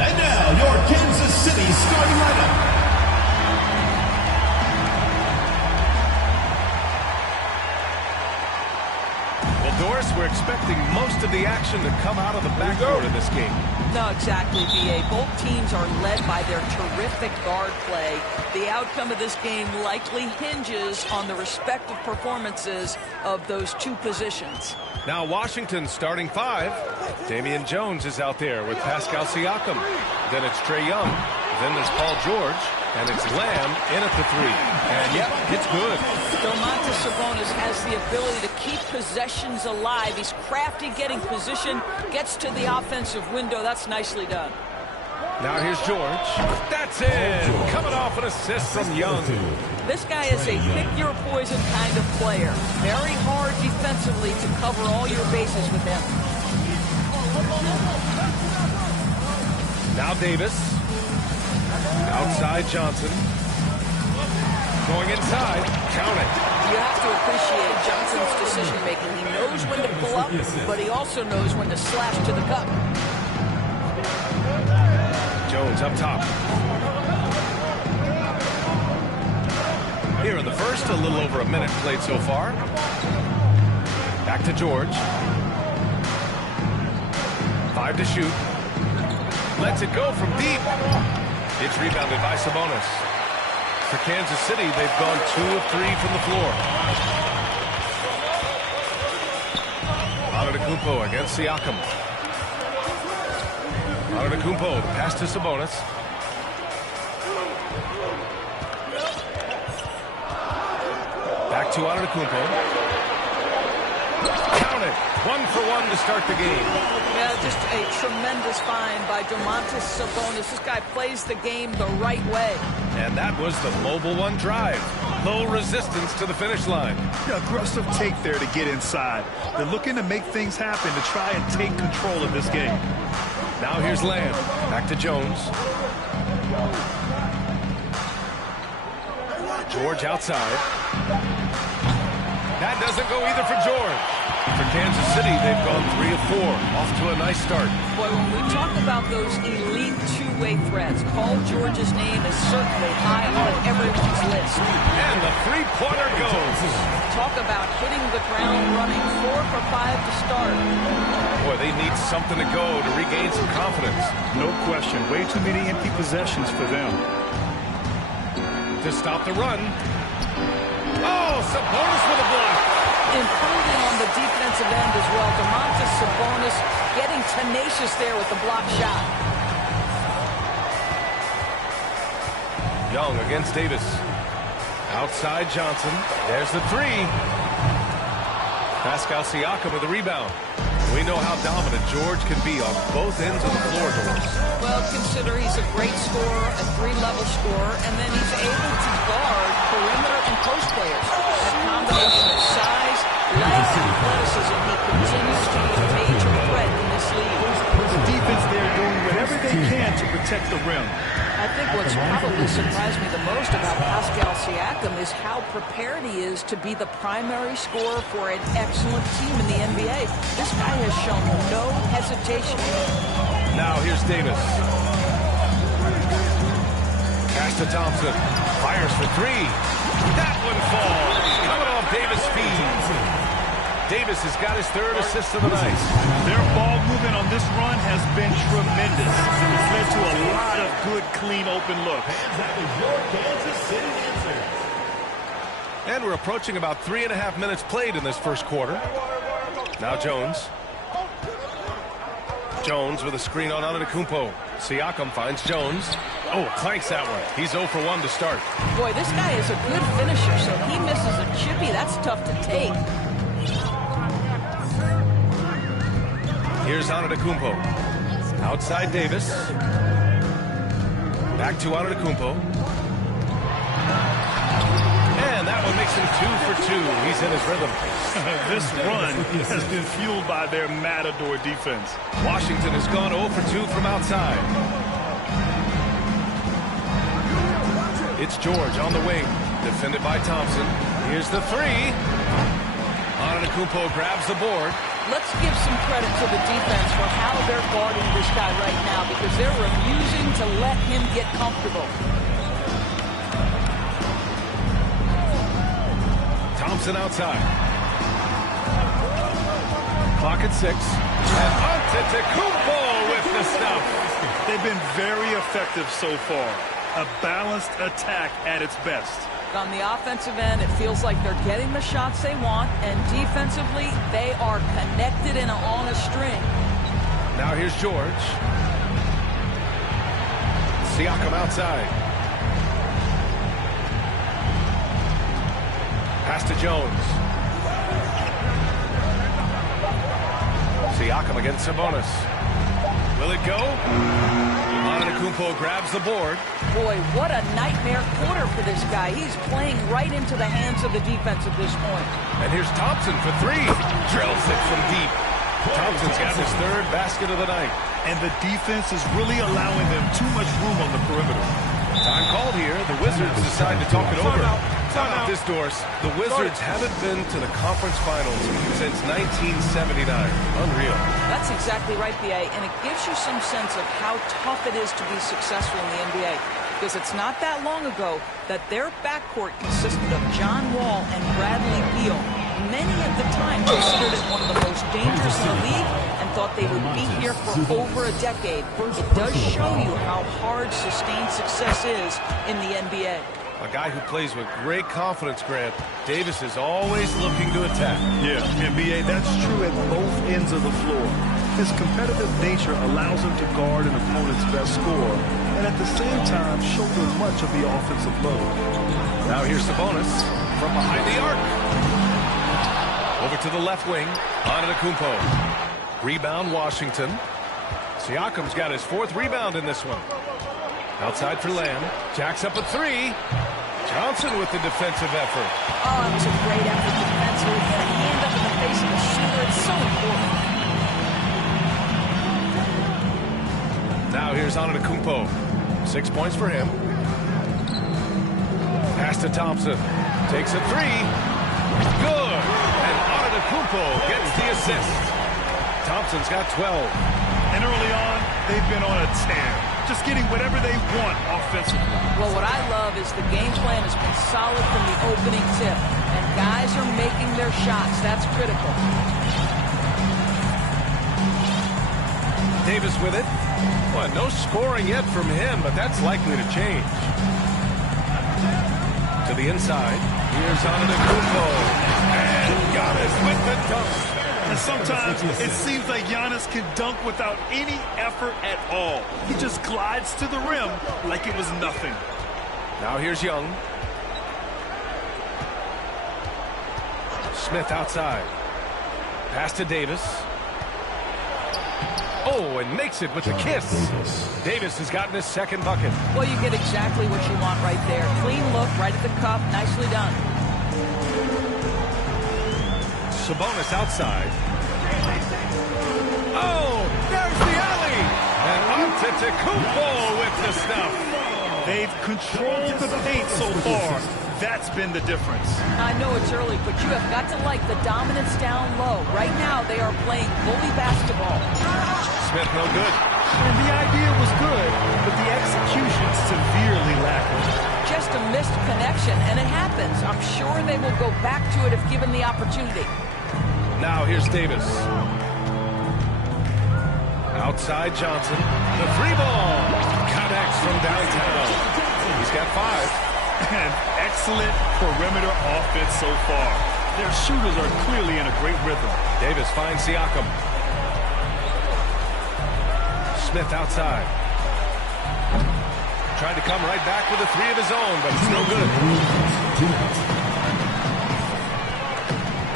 And now, your Kansas City starting lineup. Doris, we're expecting most of the action to come out of the backcourt in this game. No, exactly, B.A. Both teams are led by their terrific guard play. The outcome of this game likely hinges on the respective performances of those two positions. Now Washington's starting five. Damian Jones is out there with Pascal Siakam. Then it's Trae Young. Then there's Paul George. And it's Lamb in at the three. And, yep, it's good. Domantas Sabonis has the ability to keep possessions alive. He's crafty getting position, gets to the offensive window. That's nicely done. Now here's George. That's it. Coming off an assist from Young. This guy is a pick-your-poison kind of player. Very hard defensively to cover all your bases with him. Now Davis. Outside Johnson. Going inside. Count it. You have to appreciate Johnson's decision-making. He knows when to pull up, but he also knows when to slash to the cup. Jones up top. Here in the first, a little over a minute played so far. Back to George. 5 to shoot. Lets it go from deep. It's rebounded by Sabonis. For Kansas City, they've gone 2 of 3 from the floor. Antetokounmpo against Siakam. Antetokounmpo, pass to Sabonis. Back to Antetokounmpo. Count it. 1 for 1 to start the game. Yeah, just a tremendous find by Domantas Sabonis. This guy plays the game the right way. And that was the Mobile One drive. Low resistance to the finish line. Aggressive take there to get inside. They're looking to make things happen to try and take control of this game. Now here's Lamb. Back to Jones. George outside. That doesn't go either for George. For Kansas City, they've gone 3 of 4. Off to a nice start. Boy, when we talk about those elite two-way threats, Paul George's name is certainly high on everyone's list. And the three-pointer goes. Talk about hitting the ground running. 4 for 5 to start. Boy, they need something to go to regain some confidence. No question. Way too many empty possessions for them. To stop the run. Oh, Sabonis with a block. Improving on the defensive end as well. Domantas Sabonis getting tenacious there with the block shot. Young against Davis. Outside Johnson. There's the three. Pascal Siakam with the rebound. We know how dominant George can be on both ends of the floor, Doris. Well, consider he's a great scorer, a 3-level scorer, and then he's able to guard perimeter and post players. That combination of size, length, and athleticism, he continues to be a major threat in this league. The defense there doing whatever they can to protect the rim. I think what's probably surprised me the most about Pascal Siakam is how prepared he is to be the primary scorer for an excellent team in the NBA. This guy has shown no hesitation. Now here's Davis. Pass to Thompson. Fires for 3. That one falls. Coming off Davis' feet. Davis has got his 3rd assist of the night. Their ball movement on this run has been tremendous. It's led to a lot of good, clean, open looks. That is your Kansas City answer. And we're approaching about 3.5 minutes played in this first quarter. Now Jones. Jones with a screen on Antetokounmpo. Siakam finds Jones. Oh, clanks that one. He's 0 for 1 to start. Boy, this guy is a good finisher, so he misses a chippy. That's tough to take. Here's Antetokounmpo. Outside Davis. Back to Antetokounmpo. And that one makes him 2 for 2. He's in his rhythm. This run has been fueled by their matador defense. Washington has gone 0 for 2 from outside. It's George on the wing. Defended by Thompson. Here's the 3. Antetokounmpo grabs the board. Let's give some credit to the defense for how they're guarding this guy right now because they're refusing to let him get comfortable. Thompson outside. Clock at 6. And Antetokounmpo with the stuff. They've been very effective so far. A balanced attack at its best. On the offensive end, it feels like they're getting the shots they want, and defensively, they are connected and on a string. Now here's George. Siakam outside. Pass to Jones. Siakam against Sabonis. Will it go? Antetokounmpo grabs the board. Boy, what a nightmare quarter for this guy. He's playing right into the hands of the defense at this point. And here's Thompson for 3. Drills it from deep. Thompson's got his 3rd basket of the night. And the defense is really allowing them too much room on the perimeter. Time called here. The Wizards decide to talk it over. Time out this, Doris. The Wizards haven't been to the conference finals since 1979. Unreal. That's exactly right, B.A., and it gives you some sense of how tough it is to be successful in the NBA. Because it's not that long ago that their backcourt consisted of John Wall and Bradley Beal. Many at the time considered it one of the most dangerous in the league and thought they would be here for over a decade. It does show you how hard sustained success is in the NBA. A guy who plays with great confidence, Grant. Davis is always looking to attack. Yeah, NBA, that's true at both ends of the floor. His competitive nature allows him to guard an opponent's best score and at the same time shoulder much of the offensive load. Now here's Sabonis from behind the arc. Over to the left wing. Antetokounmpo. Rebound, Washington. Siakam's got his 4th rebound in this one. Outside for Lamb. Jacks up a 3. Johnson with the defensive effort. Oh, it was a great effort defensively. Get a hand up in the face of the shooter. It's so important. Now here's Antetokounmpo. 6 points for him. Pass to Thompson. Takes a 3. Good. And Antetokounmpo gets the assist. Thompson's got 12. And early on, they've been on a tear. Just getting whatever they want offensively. Well, what I love is the game plan has been solid from the opening tip. And guys are making their shots. That's critical. Davis with it. Well, no scoring yet from him, but that's likely to change. To the inside. Here's Antetokounmpo. And Giannis with the dunk. And sometimes it seems like Giannis can dunk without any effort at all. He just glides to the rim like it was nothing. Now here's Young. Smith outside. Pass to Davis. Oh, and makes it with the kiss. Davis has gotten his 2nd bucket. Well, you get exactly what you want right there. Clean look, right at the cup. Nicely done. Sabonis outside. Oh, there's the alley. And Antetokounmpo with the stuff. They've controlled the paint so far. That's been the difference. I know it's early, but you have got to like the dominance down low. Right now, they are playing bully basketball. Smith no good. And the idea was good, but the execution severely lacking. Just a missed connection, and it happens. I'm sure they will go back to it if given the opportunity. Now here's Davis. Outside Johnson. The 3-ball. Connects from downtown. He's got 5. And excellent perimeter offense so far. Their shooters are clearly in a great rhythm. Davis finds Siakam. Smith outside. Tried to come right back with a 3 of his own, but it's no good.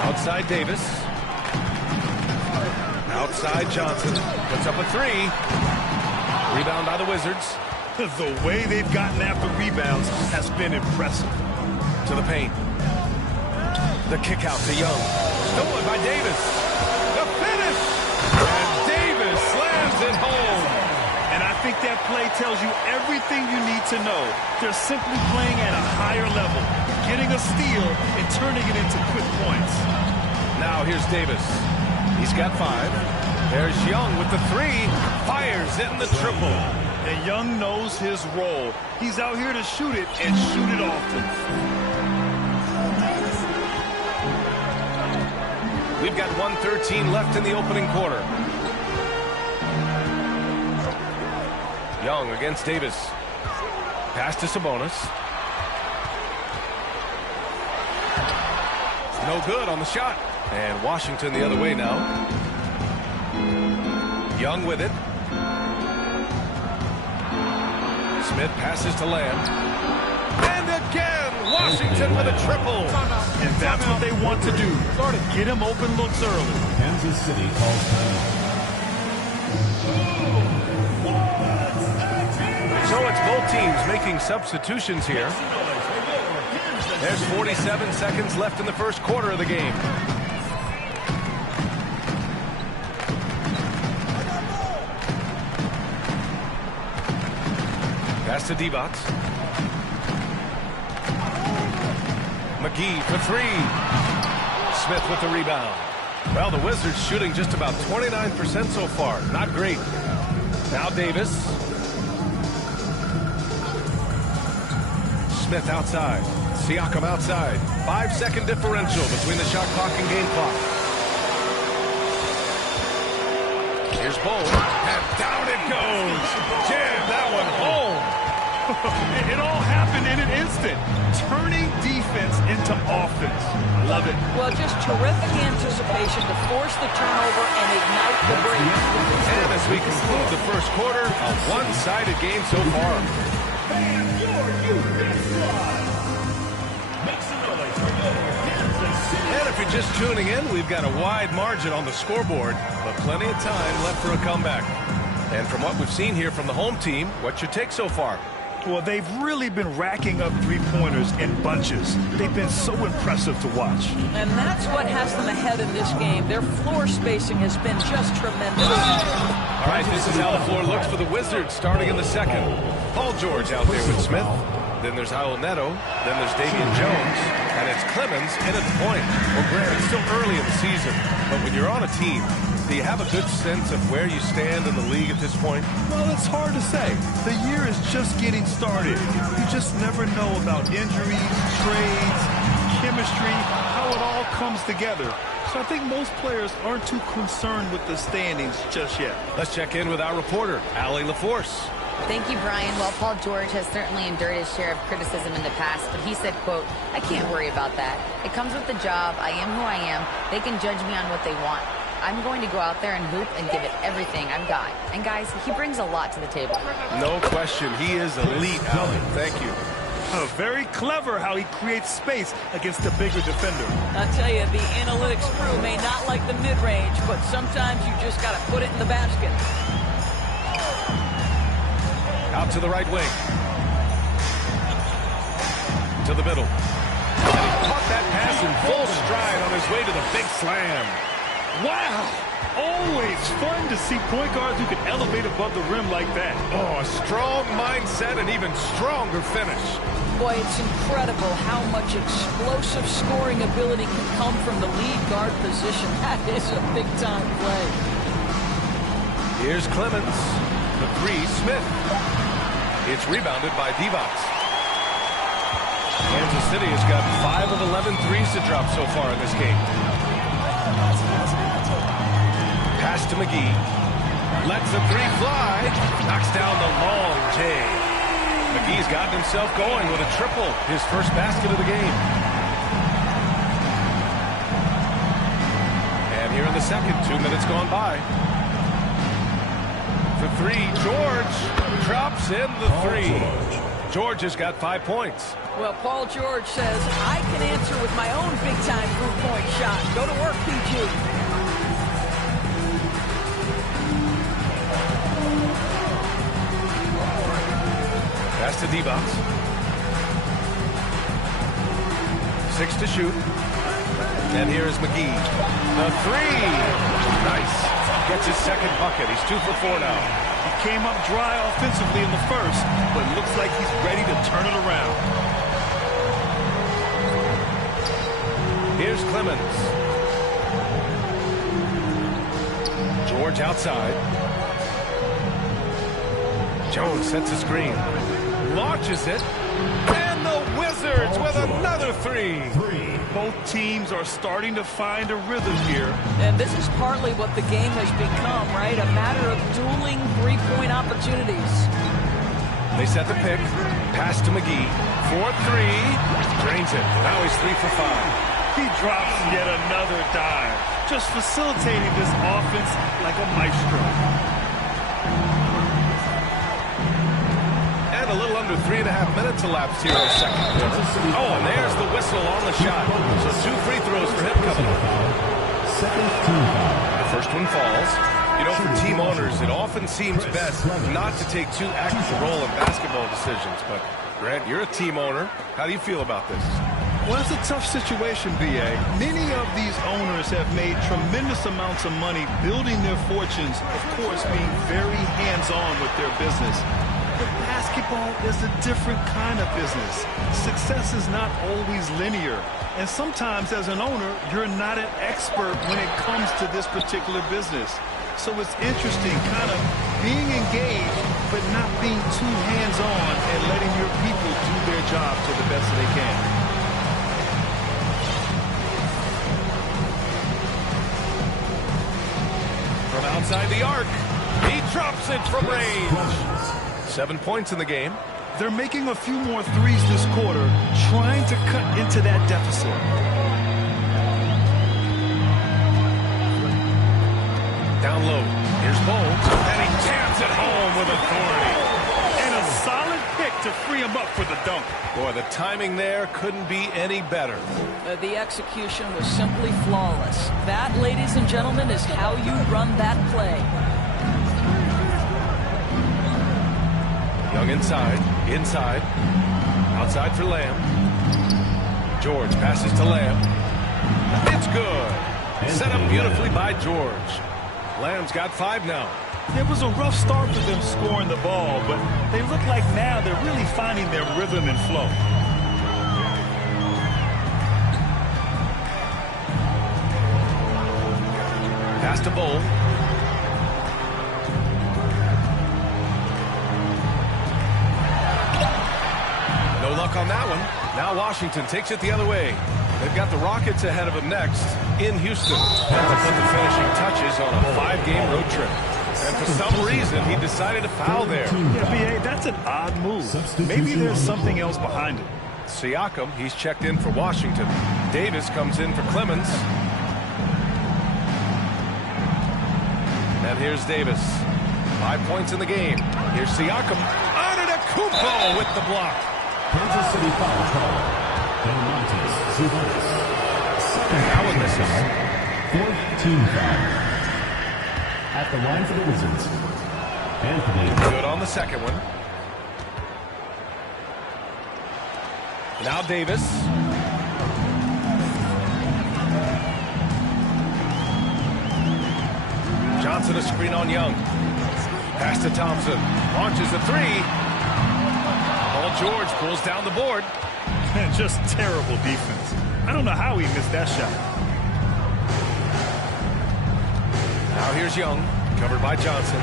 Outside Davis. Outside Johnson. Puts up a 3. Rebound by the Wizards. The way they've gotten after rebounds has been impressive. To the paint. The kick out to Young. Stolen by Davis. The finish! And Davis slams it home. And I think that play tells you everything you need to know. They're simply playing at a higher level, getting a steal and turning it into quick points. Now here's Davis. He's got 5. There's Young with the 3. Fires in the triple. And Young knows his role. He's out here to shoot it and shoot it often. We've got 1:13 left in the opening quarter. Young against Davis. Pass to Sabonis. No good on the shot. And Washington the other way now. Young with it. Smith passes to Lamb. And again, Washington with a triple. And that's what they want to do. Get him open looks early. Kansas City calls timeout. So it's both teams making substitutions here. There's 47 seconds left in the first quarter of the game. Pass to Bucks. McGee for 3. Smith with the rebound. Well, the Wizards shooting just about 29% so far. Not great. Now Davis. Smith outside. Siakam outside. 5-second differential between the shot clock and game clock. Here's Bowl. And down it goes. Jam that one home. It all happened in an instant. Turning defense into offense. I love it. Well, just terrific anticipation to force the turnover and ignite the break. And as we conclude the first quarter, a one-sided game so far. And your UBET squad. Make some noise for your Kansas City. And if you're just tuning in, we've got a wide margin on the scoreboard, but plenty of time left for a comeback. And from what we've seen here from the home team, what's your take so far? Well, they've really been racking up three-pointers in bunches. They've been so impressive to watch. And that's what has them ahead in this game. Their floor spacing has been just tremendous. All right, this is how the floor looks for the Wizards starting in the second. Paul George out there with Smith. Then there's Raul Neto. Then there's Damian Jones. And it's Clemens in at the point. Well, Grant, it's still early in the season, but when you're on a team, do you have a good sense of where you stand in the league at this point? Well, it's hard to say. The year is just getting started. You just never know about injuries, trades, chemistry, how it all comes together. So I think most players aren't too concerned with the standings just yet. Let's check in with our reporter, Allie LaForce. Thank you, Brian. Well, Paul George has certainly endured his share of criticism in the past, but he said, quote, "I can't worry about that. It comes with the job. I am who I am. They can judge me on what they want. I'm going to go out there and hoop and give it everything I've got." And guys, he brings a lot to the table. No question. He is elite, Allie. Thank you. Very clever how he creates space against the bigger defender. I tell you, the analytics crew may not like the mid-range, but sometimes you just got to put it in the basket. Out to the right wing. To the middle. And he caught that pass in full stride on his way to the big slam. Wow! Always fun to see point guards who can elevate above the rim like that. Oh, a strong mindset and even stronger finish. Boy, it's incredible how much explosive scoring ability can come from the lead guard position. That is a big-time play. Here's Clemens. The 3, Smith. It's rebounded by Bucks. Kansas City has got 5 of 11 threes to drop so far in this game. Pass to McGee. Lets the 3 fly. Knocks down the long J. McGee's gotten himself going with a triple. His first basket of the game. And here in the second, 2 minutes gone by. For 3, George drops in the 3. George has got 5 points. Well, Paul George says, I can answer with my own big-time three-point shot. Go to work, PG. Pass to Bucks. 6 to shoot. And here is McGee. The 3. Nice. Gets his second bucket. He's 2 for 4 now. He came up dry offensively in the first, but looks like he's ready to turn it around. Here's Clemens. George outside. Jones sets a screen. Launches it. And the Wizards with another three. Both teams are starting to find a rhythm here. And this is partly what the game has become, right? A matter of dueling three-point opportunities. They set the pick. Pass to McGee. 4-3. Drains it. Now he's 3 for 5. He drops yet another dive, just facilitating this offense like a maestro. And a little under 3.5 minutes elapsed here in the second quarter. Oh, and there's the whistle on the shot. So 2 free throws for him coming up. The first one falls. You know, for team owners, it often seems best not to take too active a role in basketball decisions. But, Grant, you're a team owner. How do you feel about this? Well, it's a tough situation, B.A. Many of these owners have made tremendous amounts of money building their fortunes, of course, being very hands-on with their business. But basketball is a different kind of business. Success is not always linear. And sometimes, as an owner, you're not an expert when it comes to this particular business. So it's interesting, kind of being engaged, but not being too hands-on and letting your people do their job to the best that they can. From outside the arc, he drops it from range. 7 points in the game. They're making a few more threes this quarter, trying to cut into that deficit. Down low. Here's Bolt, and he jams it home with authority. And a solid pick to free him up for the dunk. Boy, the timing there couldn't be any better. The execution was simply flawless. That, ladies and gentlemen, is how you run that play. Young inside, outside for Lamb. George passes to Lamb. It's good. Set up beautifully by George. Lamb's got 5 now. It was a rough start for them scoring the ball, but they look like now they're really finding their rhythm and flow. Pass to Bowl. No luck on that one. Now Washington takes it the other way. They've got the Rockets ahead of them next in Houston. And to put the finishing touches on a 5-game road trip. And for some reason, he decided to foul there. Yeah, B.A., that's an odd move. Maybe there's something else behind it. Siakam, he's checked in for Washington. Davis comes in for Clemens. And here's Davis. 5 points in the game. Here's Siakam. Antetokounmpo with the block. Kansas City foul trouble. That one misses. 14 foul. At the line for the Wizards. Anthony. Good on the second one. Now Davis. Johnson a screen on Young. Pass to Thompson. Launches a 3. Paul George pulls down the board. Man, just terrible defense. I don't know how he missed that shot. Now here's Young, covered by Johnson.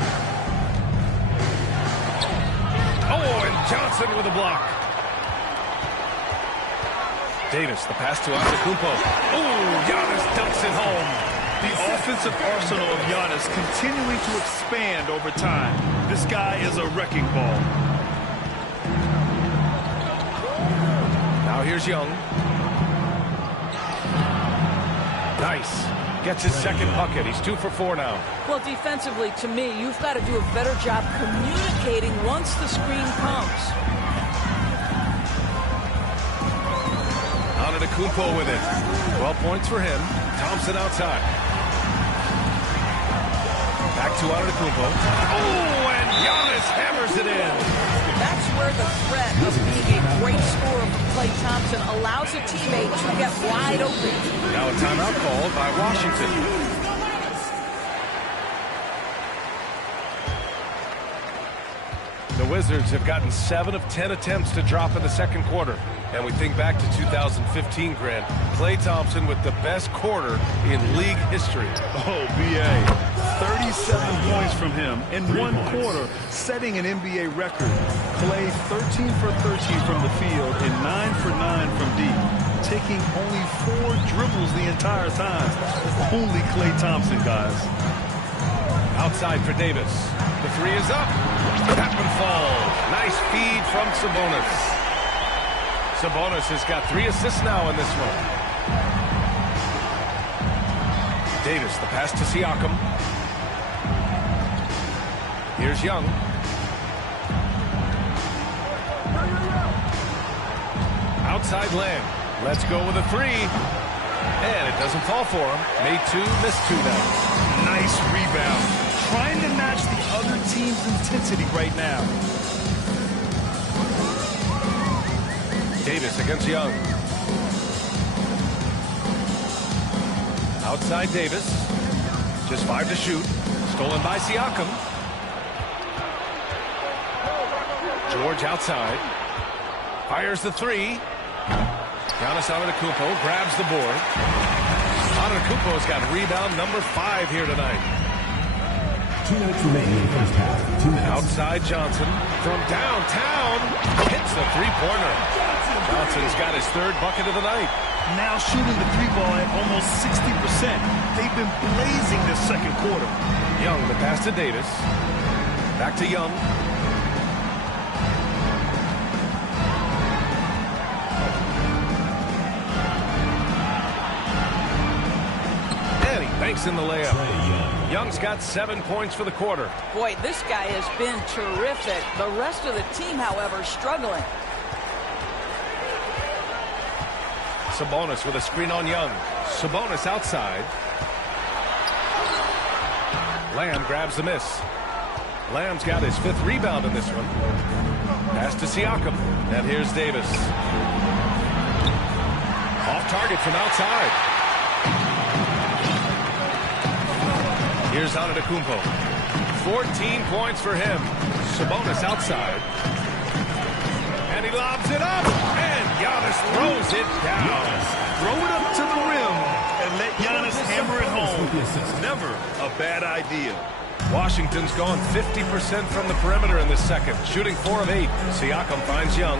Oh, and Johnson with a block. Davis, the pass to Antetokounmpo. Oh, Giannis dunks it home. The offensive arsenal of Giannis continuing to expand over time. This guy is a wrecking ball. Now here's Young. Nice. Gets his second bucket. He's 2 for 4 now. Well, defensively, to me, you've got to do a better job communicating once the screen comes. Antetokounmpo with it. 12 points for him. Thompson outside. Back to Antetokounmpo. Oh, and Giannis hammers it in. That's where the threat of being a great scorer from Klay Thompson allows a teammate to get wide open. Now a timeout called by Washington. The Wizards have gotten 7 of 10 attempts to drop in the second quarter. And we think back to 2015, Grant. Klay Thompson with the best quarter in league history. Oh, B.A. 37 points from him in one quarter, setting an NBA record. Klay 13 for 13 from the field and 9 for 9 from deep, taking only 4 dribbles the entire time. Only Klay Thompson, guys. Outside for Davis. The 3 is up. That one falls. Nice feed from Sabonis. Sabonis has got 3 assists now in this one. Davis, the pass to Siakam. Here's Young. Outside Lamb. Let's go with a 3. And it doesn't fall for him. Made 2, missed 2 now. Nice rebound. Trying to match the other team's intensity right now. Davis against Young. Outside Davis. Just 5 to shoot. Stolen by Siakam. George outside. Fires the 3. Giannis Antetokounmpo grabs the board. Antetokounmpo's got rebound number 5 here tonight. 2 minutes remaining in the first half. 2 minutes. Outside Johnson from downtown. Hits the three-pointer. Johnson's got his 3rd bucket of the night. Now shooting the 3-ball at almost 60%. They've been blazing this second quarter. Young, the pass to Davis. Back to Young. And he banks in the layup. Young's got 7 points for the quarter. Boy, this guy has been terrific. The rest of the team, however, struggling. Sabonis with a screen on Young. Sabonis outside. Lamb grabs the miss. Lamb's got his 5th rebound in this one. Pass to Siakam. And here's Davis. Off target from outside. Here's Antetokounmpo. 14 points for him. Sabonis outside. And he lobs it up. And Giannis throws it down. Throw it up to the rim and let Giannis hammer it home. Never a bad idea. Washington's gone 50% from the perimeter in this second. Shooting 4 of 8. Siakam finds Young.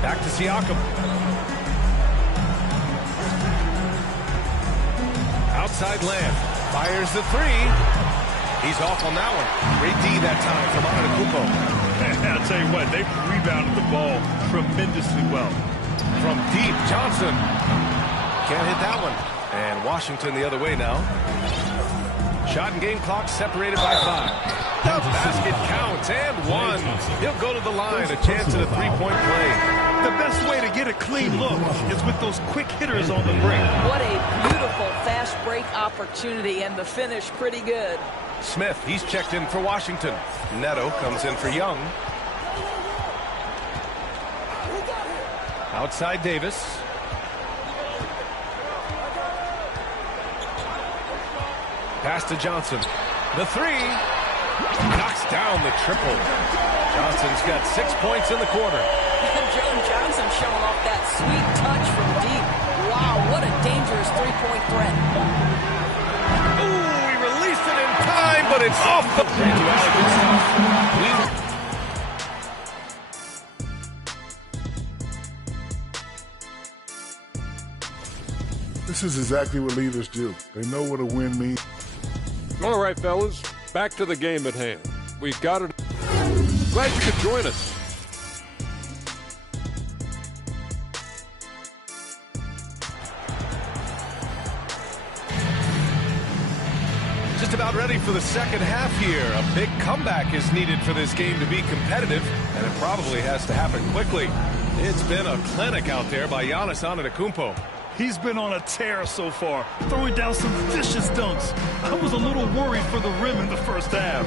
Back to Siakam. Outside Lamb. Fires the 3. He's off on that one. Great D that time from Antetokounmpo. I'll tell you what, they've rebounded the ball tremendously well. From deep, Johnson. Can't hit that one. And Washington the other way now. Shot and game clock separated by 5. The basket counts and 1. He'll go to the line. A chance at a 3-point play. The best way to get a clean look is with those quick hitters on the break. What a beautiful fast break opportunity, and the finish pretty good. Smith, he's checked in for Washington. Neto comes in for Young. Outside Davis. Pass to Johnson. The 3. Knocks down the triple. Johnson's got 6 points in the quarter. Joe Johnson showing off that sweet touch from deep. Wow, what a dangerous 3-point threat. Ooh, he released it in time, but it's off the... This is exactly what leaders do. They know what a win means. All right, fellas, back to the game at hand. We've got it. Glad you could join us. Just about ready for the second half here. A big comeback is needed for this game to be competitive, and it probably has to happen quickly. It's been a clinic out there by Giannis Antetokounmpo. He's been on a tear so far, throwing down some vicious dunks. I was a little worried for the rim in the first half.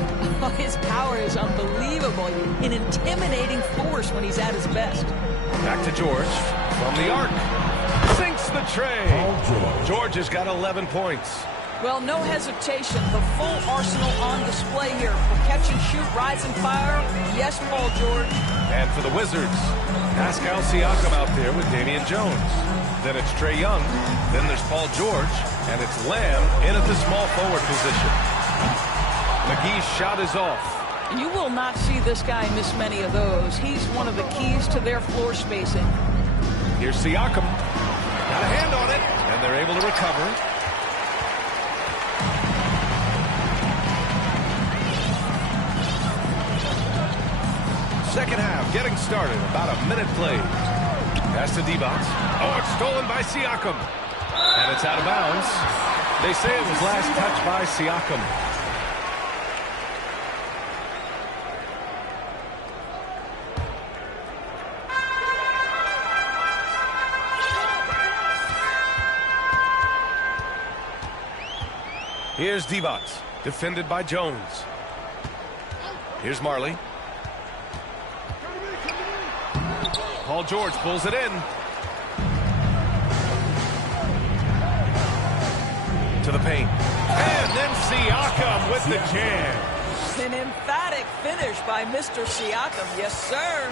His power is unbelievable. An intimidating force when he's at his best. Back to George from the arc. Sinks the tray. George has got 11 points. Well, no hesitation. The full arsenal on display here for catching catch and shoot, rise and fire. Yes, Paul George. And for the Wizards, Pascal Siakam out there with Damian Jones. Then it's Trae Young. Then there's Paul George. And it's Lamb in at the small forward position. McGee's shot is off. You will not see this guy miss many of those. He's one of the keys to their floor spacing. Here's Siakam. Got a hand on it. And they're able to recover. Second half getting started. About a minute played. Pass to Bucks. Oh, it's stolen by Siakam. And it's out of bounds. They say it was last touched by Siakam. Here's Bucks, defended by Jones. Here's Marley. Paul George pulls it in. To the paint. And then Siakam with the jam. An emphatic finish by Mr. Siakam. Yes, sir.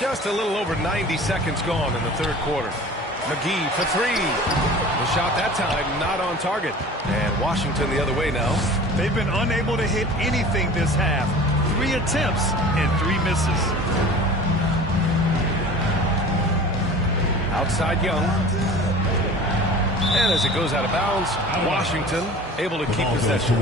Just a little over 90 seconds gone in the third quarter. McGee for three. The shot that time not on target. And Washington the other way now. They've been unable to hit anything this half. 3 attempts and 3 misses. Outside Young. And as it goes out of bounds, Washington able to keep possession.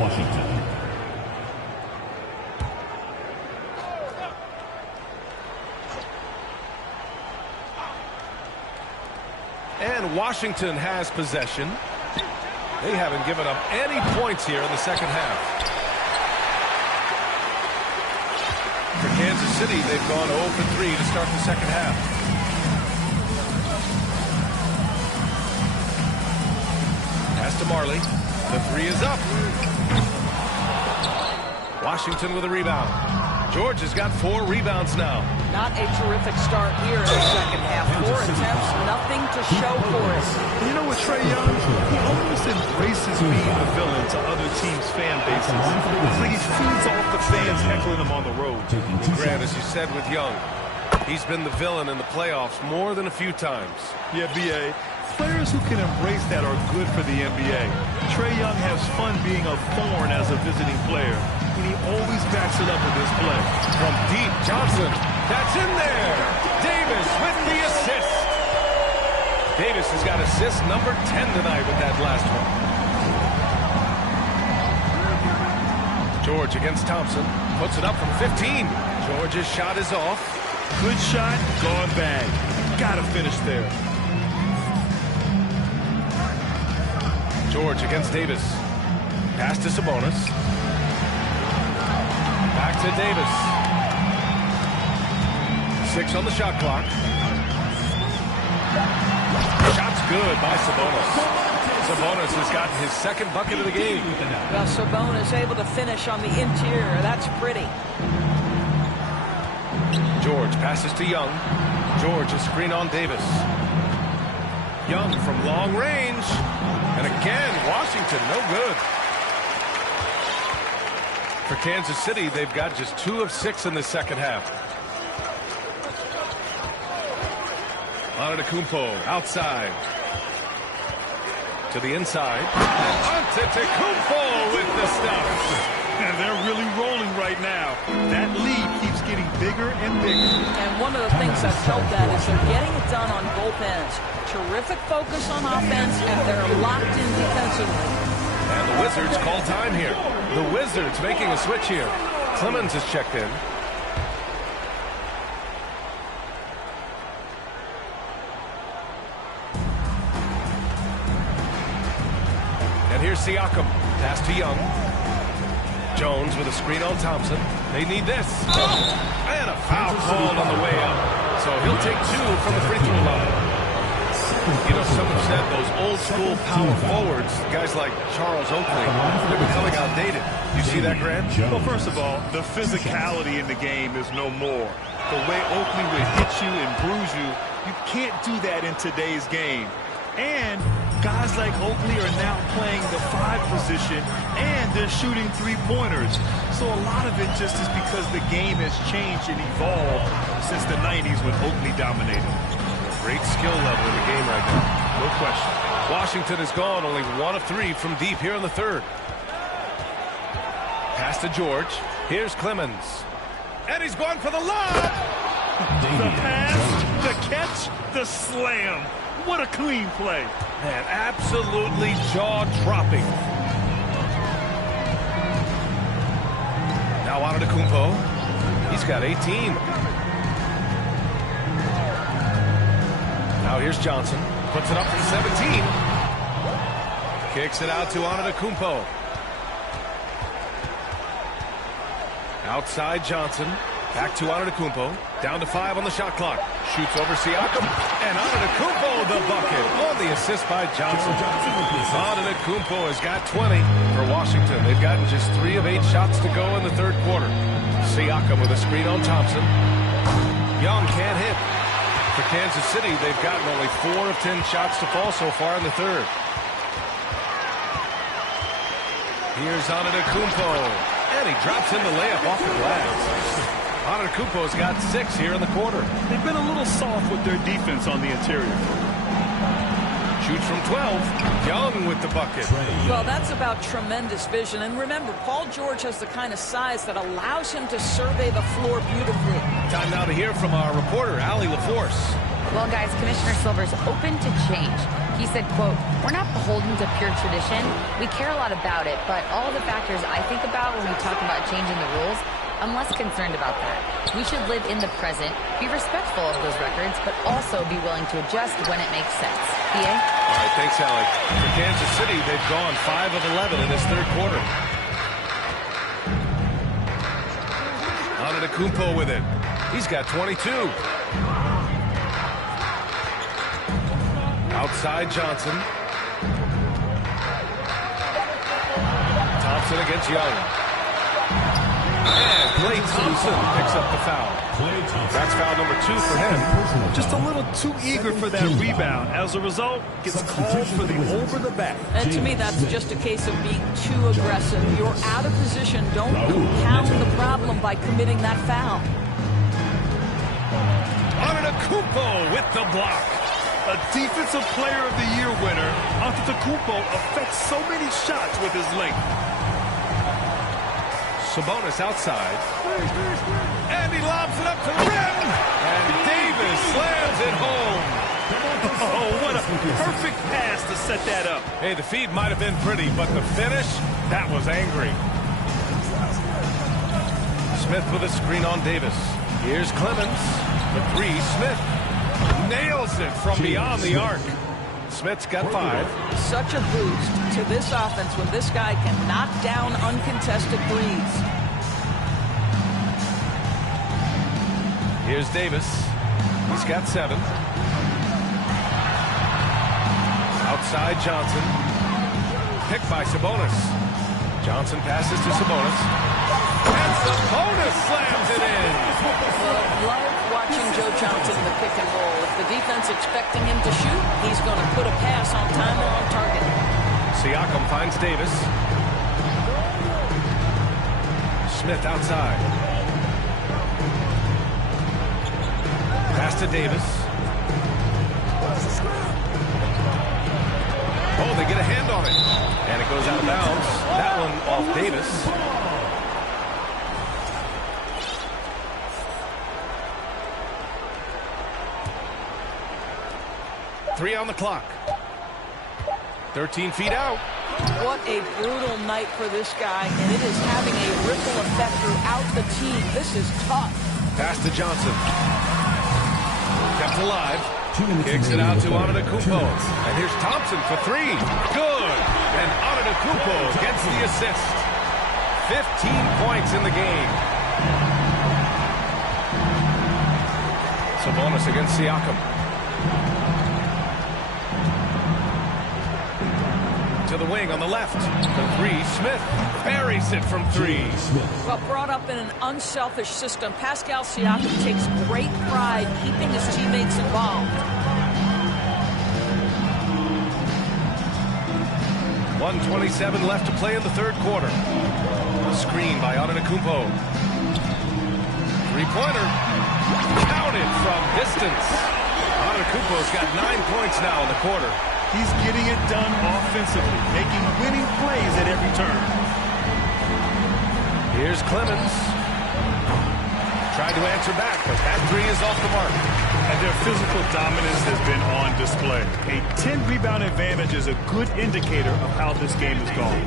And Washington has possession. They haven't given up any points here in the second half. For Kansas City, they've gone 0 for 3 to start the second half. Pass to Marley. The three is up. Washington with a rebound. George has got 4 rebounds now. Not a terrific start here in the second half. 4 attempts, nothing to show for it. You know what, Trae Young? He almost embraces being the villain to other teams' fan bases. It's like he feeds off the fans heckling him on the road. Grant, as you said with Young, he's been the villain in the playoffs more than a few times. Yeah, B.A. Players who can embrace that are good for the NBA. Trae Young has fun being a thorn as a visiting player, and he always backs it up with his play. From deep, Johnson. That's in there. Davis with the assist. Davis has got assist number 10 tonight with that last one. George against Thompson. Puts it up from 15. George's shot is off. Good shot, gone bad. Gotta finish there. George against Davis. Pass to Sabonis. Back to Davis. 6 on the shot clock. Shot's good by Sabonis. Sabonis has gotten his second bucket of the game. Well, Sabonis able to finish on the interior. That's pretty. George passes to Young. George, a screen on Davis. Young from long range. And again, Washington, no good. For Kansas City, they've got just 2 of 6 in the second half. Antetokounmpo outside. To the inside. And Antetokounmpo with the stuff. And they're really rolling right now. That lead keeps getting bigger and bigger. And one of the things that's helped that is they're getting it done on both ends. Terrific focus on offense, and they're locked in defensively. And the Wizards call time here. The Wizards making a switch here. Clemens has checked in. And here's Siakam. Pass to Young. Jones with a screen on Thompson. They need this. And a foul called on the way up. So he'll take 2 from the free throw line. You know, some have said those old-school power forwards, guys like Charles Oakley, they're becoming outdated. You see that, Grant? Well, first of all, the physicality in the game is no more. The way Oakley would hit you and bruise you, you can't do that in today's game. And Guys like Oakley are now playing the 5 position, and they're shooting 3-pointers. So a lot of it just is because the game has changed and evolved since the 90s when Oakley dominated. Great skill level in the game right now. No question. Washington is gone, only 1 of 3 from deep here in the third. Pass to George. Here's Clemens. And he's going for the lob. The pass, the catch, the slam. What a clean play. Man, absolutely jaw-dropping. Now Antetokounmpo. He's got 18. Now here's Johnson. Puts it up from 17. Kicks it out to Antetokounmpo. Outside Johnson. Back to Antetokounmpo. Down to 5 on the shot clock. Shoots over Siakam. And Antetokounmpo the bucket on the assist by Johnson. Antetokounmpo has got 20 for Washington. They've gotten just 3 of 8 shots to go in the third quarter. Siakam with a screen on Thompson. Young can't hit. For Kansas City, they've gotten only 4 of 10 shots to fall so far in the third. Here's Antetokounmpo. And he drops in the layup off the glass. Antetokounmpo's got 6 here in the quarter. They've been a little soft with their defense on the interior. Shoots from 12. Young with the bucket. Well, that's about tremendous vision. And remember, Paul George has the kind of size that allows him to survey the floor beautifully. Time now to hear from our reporter, Allie LaForce. Well, guys, Commissioner Silver's open to change. He said, quote, "We're not beholden to pure tradition. We care a lot about it, but all the factors I think about when we talk about changing the rules, I'm less concerned about that. We should live in the present, be respectful of those records, but also be willing to adjust when it makes sense." PA? All right, thanks, Allie. For Kansas City, they've gone 5 of 11 in this third quarter. Antetokounmpo with it. He's got 22. Outside Johnson. Thompson against Young. And Klay Thompson picks up the foul. That's foul number 2 for him. Just a little too eager for that rebound. As a result, gets called for the over the back. And to me, that's just a case of being too aggressive. You're out of position. Don't compound the problem by committing that foul. Antetokounmpo with the block. A Defensive Player of the Year winner, Antetokounmpo affects so many shots with his length. Sabonis outside. And he lobs it up to the rim. And Davis slams it home. Oh, what a perfect pass to set that up. Hey, the feed might have been pretty, but the finish, that was angry. Smith with a screen on Davis. Here's Clemens. The 3, Smith. Nails it from beyond the arc. Smith's got 5. Such a boost to this offense when this guy can knock down uncontested threes. Here's Davis. He's got 7. Outside Johnson. Picked by Sabonis. Johnson passes to Sabonis. And Sabonis slams it in. Well, love watching Joe Johnson in the pick and roll. If the defense expecting him to shoot, he's going to put a pass on time and on target. Siakam finds Davis. Smith outside. Pass to Davis. Oh, they get a hand on it. And it goes out of bounds. That one off Davis. Three on the clock. 13 feet out. What a brutal night for this guy, and it is having a ripple effect throughout the team. This is tough. Pass to Johnson. Kept alive. Kicks it out to Antetokounmpo. And here's Thompson for 3. Good. And Antetokounmpo gets the assist. 15 points in the game. Sabonis against Siakam. To the wing on the left. The 3, Smith buries it from 3. Well, brought up in an unselfish system, Pascal Siakam takes great pride keeping his teammates involved. 1:27 left to play in the third quarter. A screen by Antetokounmpo. Three-pointer. Counted from distance. Antetokounmpo's got 9 points now in the quarter. He's getting it done offensively, making winning plays at every turn. Here's Clemens. Tried to answer back, but that three is off the mark. And their physical dominance has been on display. A 10-rebound advantage is a good indicator of how this game is going.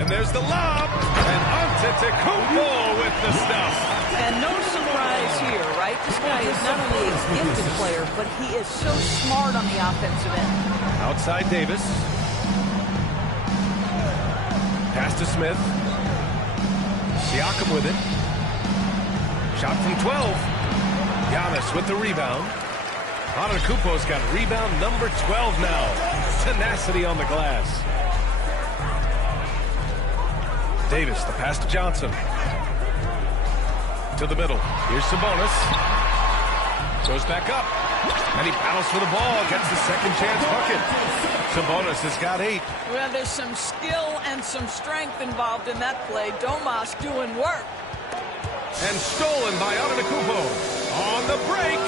And there's the lob. And Antetokounmpo with the stuff. And no surprise here, right? This guy is not only a gifted player, but he is so smart on the offensive end. Outside Davis. Pass to Smith. Siakam with it. Shot from 12. Giannis with the rebound. Antetokounmpo's got rebound number 12 now. Tenacity on the glass. Davis, the pass to Johnson. To the middle. Here's Sabonis. Goes back up. And he battles for the ball. Gets the second chance bucket. Sabonis has got 8. Well, there's some skill and some strength involved in that play. Domas doing work. And stolen by Antetokounmpo. On the break.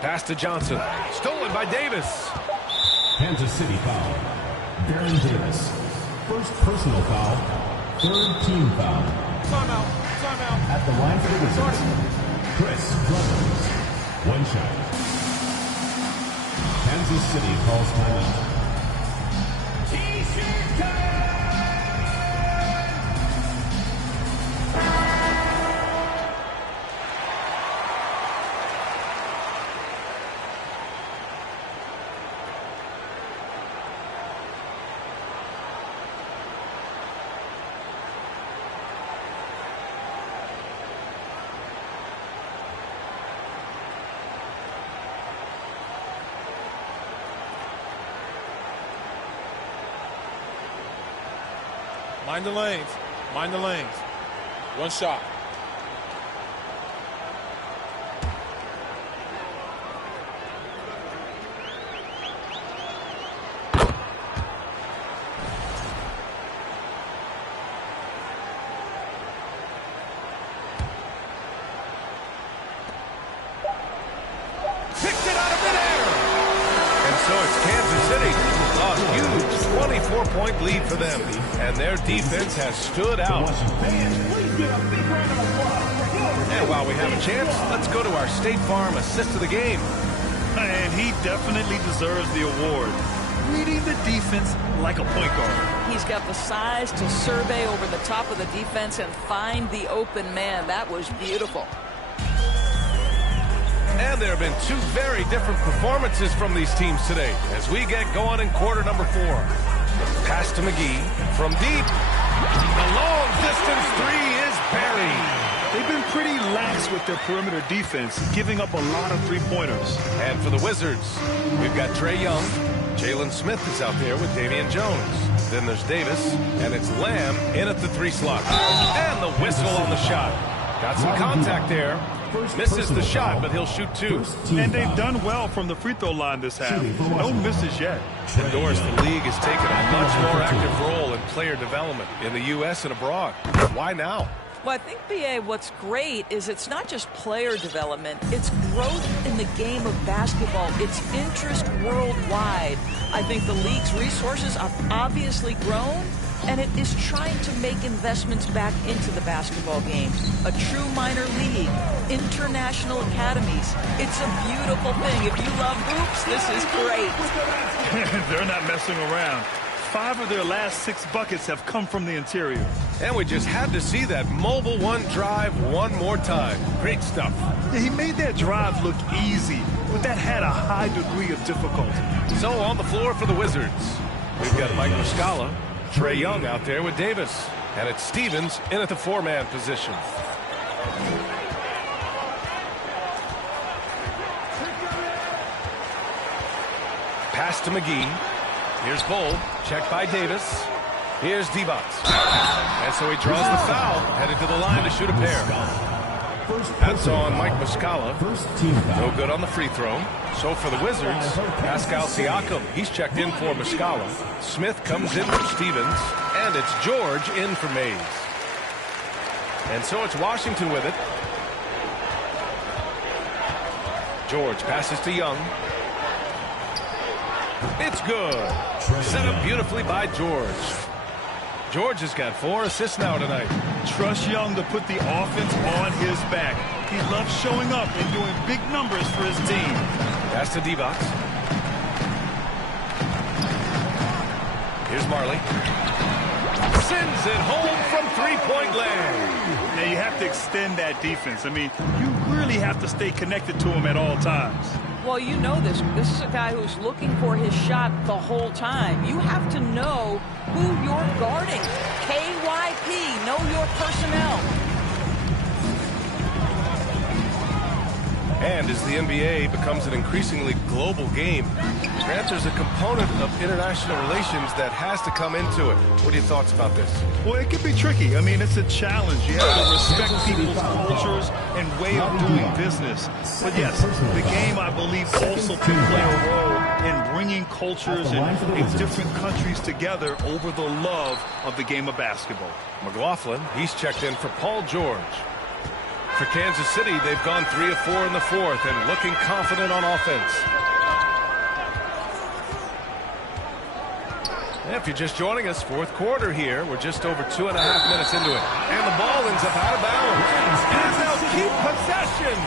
Pass to Johnson. Stolen by Davis. Kansas City foul. Baron Davis. First personal foul. Third team foul. Timeout. Timeout. At the line for the Wizards, Chris Brothers. One shot. Kansas City calls timeout. T-shirt time! Mind the lanes. Mind the lanes. One shot. Picked it out of midair. And so it's Kansas City. A huge 24-point lead for them. And their defense has stood out. And while we have a chance, let's go to our State Farm assist of the game. And he definitely deserves the award. Reading the defense like a point guard. He's got the size to survey over the top of the defense and find the open man. That was beautiful. And there have been two very different performances from these teams today as we get going in quarter number 4. Pass to McGee from deep. The long distance three is buried. They've been pretty lax with their perimeter defense, giving up a lot of three-pointers. And for the Wizards, we've got Trae Young. Jalen Smith is out there with Damian Jones. Then there's Davis, and it's Lamb in at the 3 slot. And the whistle on the shot. Got some contact there. Misses the shot, but he'll shoot 2. And they've done well from the free throw line this half. No misses yet. And Doris, the league has taken a much more active role in player development in the U.S. and abroad. Why now? Well, I think, B.A., what's great is it's not just player development. It's growth in the game of basketball. It's interest worldwide. I think the league's resources have obviously grown, and it is trying to make investments back into the basketball game. A true minor league, international academies. It's a beautiful thing. If you love hoops, this is great. They're not messing around. 5 of their last 6 buckets have come from the interior. And we just had to see that mobile one drive one more time. Great stuff. Yeah, he made that drive look easy, but that had a high degree of difficulty. So on the floor for the Wizards, we've got Mike Muscala, Trae Young out there with Davis, and it's Stevens in at the 4-man position. Pass to McGee. Here's Cole, checked by Davis. Here's Divac. And so he draws the foul, headed to the line to shoot a pair. That's on Mike Muscala. First team foul. No good on the free throw. So for the Wizards, Pascal Siakam. He's checked in for Muscala. Smith comes in for Stevens. And it's George in for Mays. And so it's Washington with it. George passes to Young. It's good. Set up beautifully by George. George has got 4 assists now tonight. Trust Young to put the offense on his back. He loves showing up and doing big numbers for his team. Pass to Bucks. Here's Marley. Sends it home from three-point land. Now you have to extend that defense. I mean, you really have to stay connected to him at all times. Well, you know this. This is a guy who's looking for his shot the whole time. You have to know who you're guarding. KYP, know your personnel. And as the NBA becomes an increasingly global game, Grant, there's a component of international relations that has to come into it. What are your thoughts about this? Well, it can be tricky. I mean, it's a challenge. You have to respect people's cultures and way of doing business. But yes, the game, I believe, also can play a role in bringing cultures in different countries together over the love of the game of basketball. McLaughlin, he's checked in for Paul George. For Kansas City, they've gone 3 of 4 in the fourth and looking confident on offense. If you're just joining us, fourth quarter here. We're just over 2.5 minutes into it. And the ball ends up out of bounds. And they'll keep possession.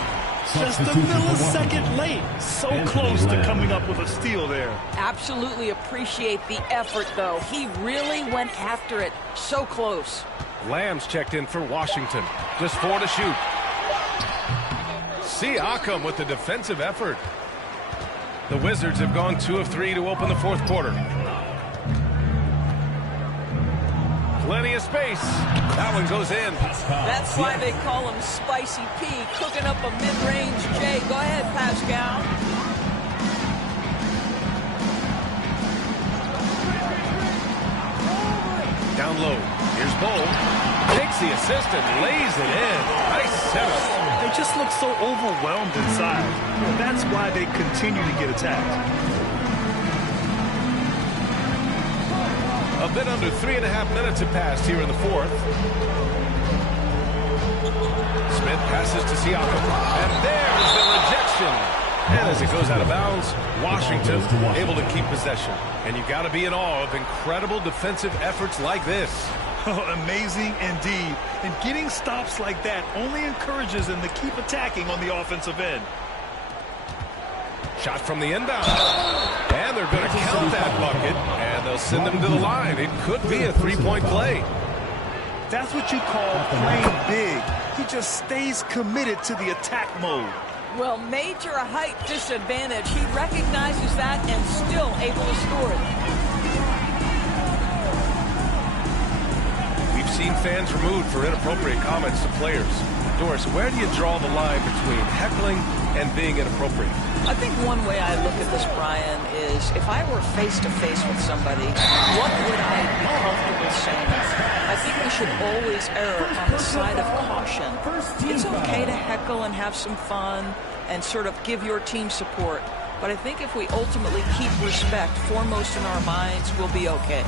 Just a millisecond late. So close to coming up with a steal there. Absolutely appreciate the effort, though. He really went after it. So close. Lamb's checked in for Washington. Just 4 to shoot. Siakam with the defensive effort. The Wizards have gone 2 of 3 to open the fourth quarter. Plenty of space. That one goes in. That's why they call him Spicy P, cooking up a mid-range J. Go ahead, Pascal. Down low. Here's Bowl. Takes the assist and lays it in. Nice setup. They just look so overwhelmed inside. That's why they continue to get attacked. A bit under 3.5 minutes have passed here in the fourth. Smith passes to Siakam. And there's the rejection. And as it goes out of bounds, Washington able to keep possession. And you got to be in awe of incredible defensive efforts like this. Oh, amazing indeed. And getting stops like that only encourages them to keep attacking on the offensive end. Shot from the inbound. And they're going to count that bucket. And they'll send them to the line. It could be a three-point play. That's what you call playing big. He just stays committed to the attack mode. Well, major height disadvantage. He recognizes that and still able to score it. We've seen fans removed for inappropriate comments to players. Doris, where do you draw the line between heckling and being inappropriate? I think one way I look at this, Brian, is if I were face-to-face with somebody, what would I be comfortable saying? I think we should always err on the side of caution. It's okay to heckle and have some fun and sort of give your team support. But I think if we ultimately keep respect foremost in our minds, we'll be okay.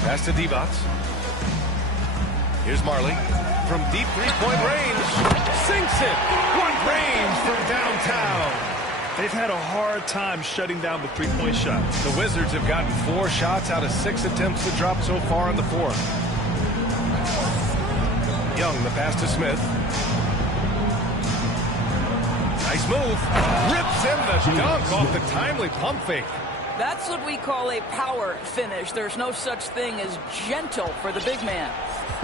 Pass to Bucks. Here's Marley. From deep three-point range. Sinks it. What range from downtown. They've had a hard time shutting down the three-point shots. The Wizards have gotten 4 shots out of 6 attempts to drop so far in the fourth. Young, the pass to Smith. Nice move. Rips in the dunk off the timely pump fake. That's what we call a power finish. There's no such thing as gentle for the big man.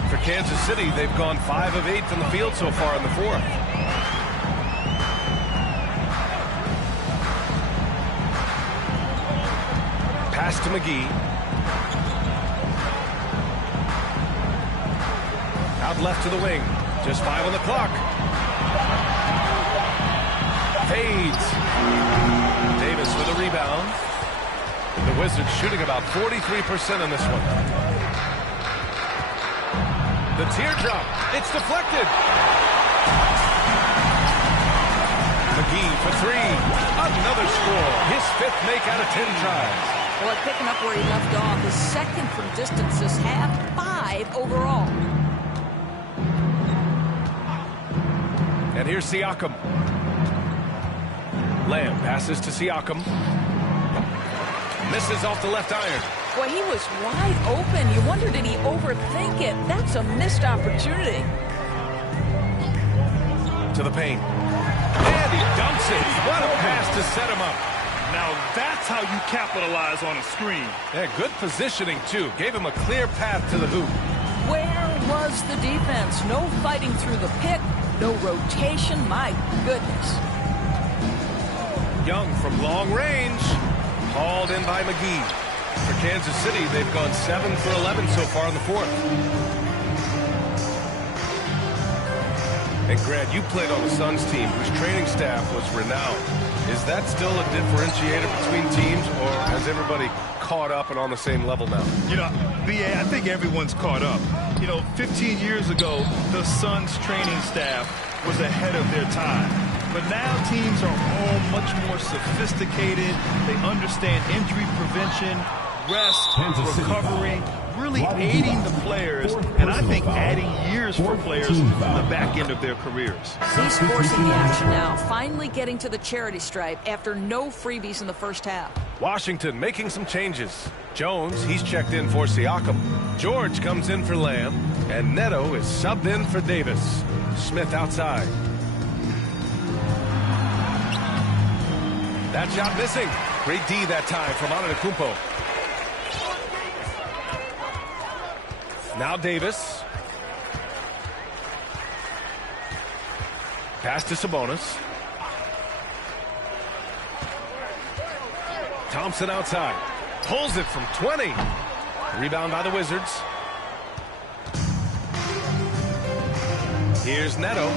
For Kansas City, they've gone 5 of 8 from the field so far in the fourth. Pass to McGee. Out left to the wing. Just 5 on the clock. Fades. Davis with a rebound. The Wizards shooting about 43% in this one. The teardrop. It's deflected. McGee for three. Another score. His 5th make out of 10 tries. Well, picking up where he left off, his 2nd from distance this half, 5 overall. And here's Siakam. Lamb passes to Siakam. Misses off the left iron. Boy, he was wide open. You wonder, did he overthink it? That's a missed opportunity. To the paint. And he dunks it. What a pass to set him up. Now that's how you capitalize on a screen. Yeah, good positioning, too. Gave him a clear path to the hoop. Where was the defense? No fighting through the pick. No rotation. My goodness. Young from long range. Hauled in by McGee. For Kansas City, they've gone 7 for 11 so far in the 4th. And Grant, you played on the Suns team, whose training staff was renowned. Is that still a differentiator between teams, or has everybody caught up and on the same level now? You know, B.A., I think everyone's caught up. You know, 15 years ago, the Suns training staff was ahead of their time. But now teams are all much more sophisticated. They understand injury prevention, rest, recovery, really aiding the players, and I think adding years for players on the back end of their careers. He's forcing the action now, finally getting to the charity stripe after no freebies in the first half. Washington making some changes. Jones, he's checked in for Siakam. George comes in for Lamb, and Neto is subbed in for Davis. Smith outside. That shot missing. Great D that time from Antetokounmpo. Now Davis. Pass to Sabonis. Thompson outside. Pulls it from 20. Rebound by the Wizards. Here's Neto.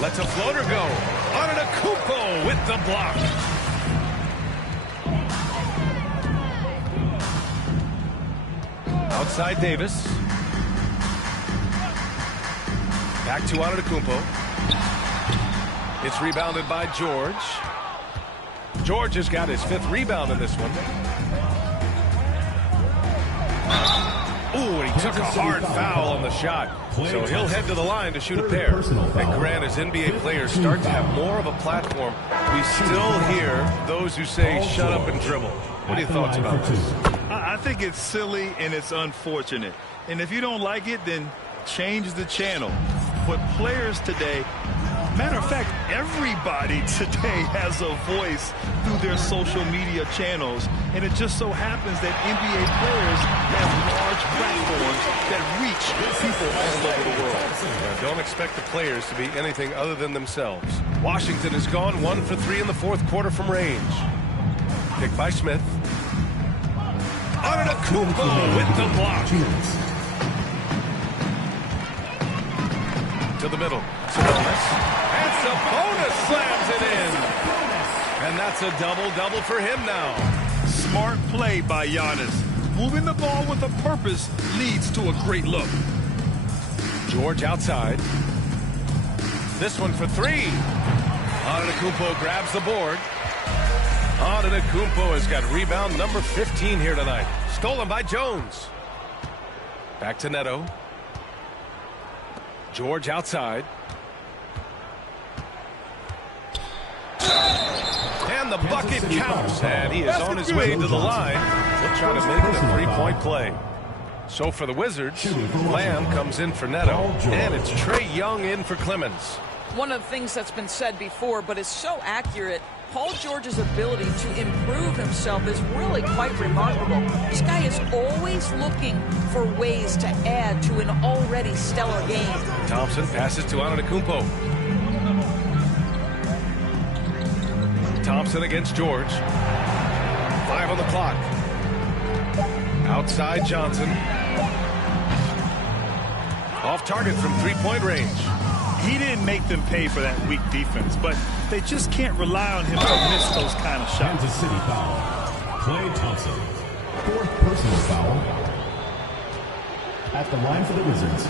Lets a floater go. Antetokounmpo with the block. Outside Davis. Back to Antetokounmpo. It's rebounded by George. George has got his 5th rebound in this one. Ooh, and he took a hard foul on the shot. So he'll head to the line to shoot a pair. And Grant, as NBA players start to have more of a platform, we still hear those who say, shut up and dribble. What are your thoughts about this? I think it's silly and it's unfortunate. And if you don't like it, then change the channel. But players today, matter of fact, everybody today has a voice through their social media channels. And it just so happens that NBA players have large platforms that reach people all over the world. Yeah, don't expect the players to be anything other than themselves. Washington has gone 1 for 3 in the 4th quarter from range. Pick by Smith. Antetokounmpo with the block. To the middle. Sabonis. And Sabonis slams it in. And that's a double-double for him now. Smart play by Giannis. Moving the ball with a purpose leads to a great look. George outside. This one for 3. Antetokounmpo grabs the board. Antetokounmpo has got rebound number 15 here tonight. Stolen by Jones. Back to Neto. George outside. And the bucket counts. And he is on his way to the line. He'll try to make it a 3-point play. So for the Wizards, Lamb comes in for Neto. And it's Trae Young in for Clemens. One of the things that's been said before, but is so accurate, Paul George's ability to improve himself is really quite remarkable. This guy is always looking for ways to add to an already stellar game. Thompson passes to Antetokounmpo. Thompson against George. 5 on the clock. Outside Johnson. Off target from 3-point range. He didn't make them pay for that weak defense, but they just can't rely on him to miss those kind of shots. Kansas City foul. Klay Thompson. Fourth personal foul. At the line for the Wizards,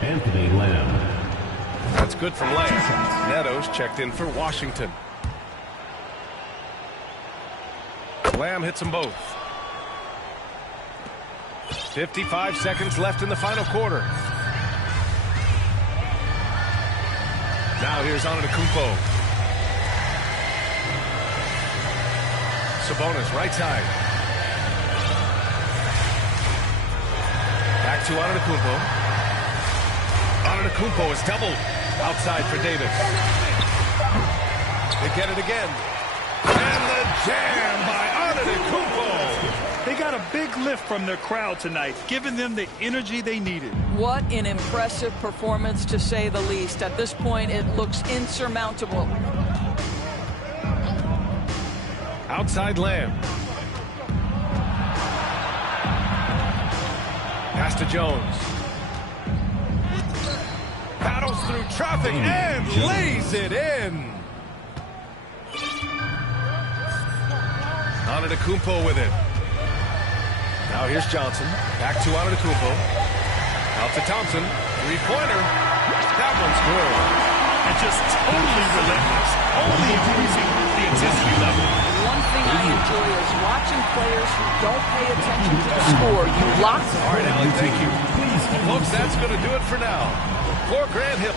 Anthony Lamb. That's good from Lamb. Neto's checked in for Washington. Lamb hits them both. 55 seconds left in the final quarter. Now here's Antetokounmpo. Sabonis, right side. Back to Antetokounmpo. Antetokounmpo is doubled. Outside for Davis. They get it again. And the jam by Antetokounmpo. They got a big lift from their crowd tonight, giving them the energy they needed. What an impressive performance, to say the least. At this point, it looks insurmountable. Outside Lamb. Pass to Jones. Battles through traffic and lays it in. Antetokounmpo with it. Now here's Johnson. Back to Antetokounmpo. Out to Thompson. Three-pointer. That one's good. And just totally relentless. Only increasing the intensity level. One thing I enjoy is watching players who don't pay attention to the score. You lock them. All right, Allie, thank you. Well, folks, that's going to do it for now. For Grant Hill.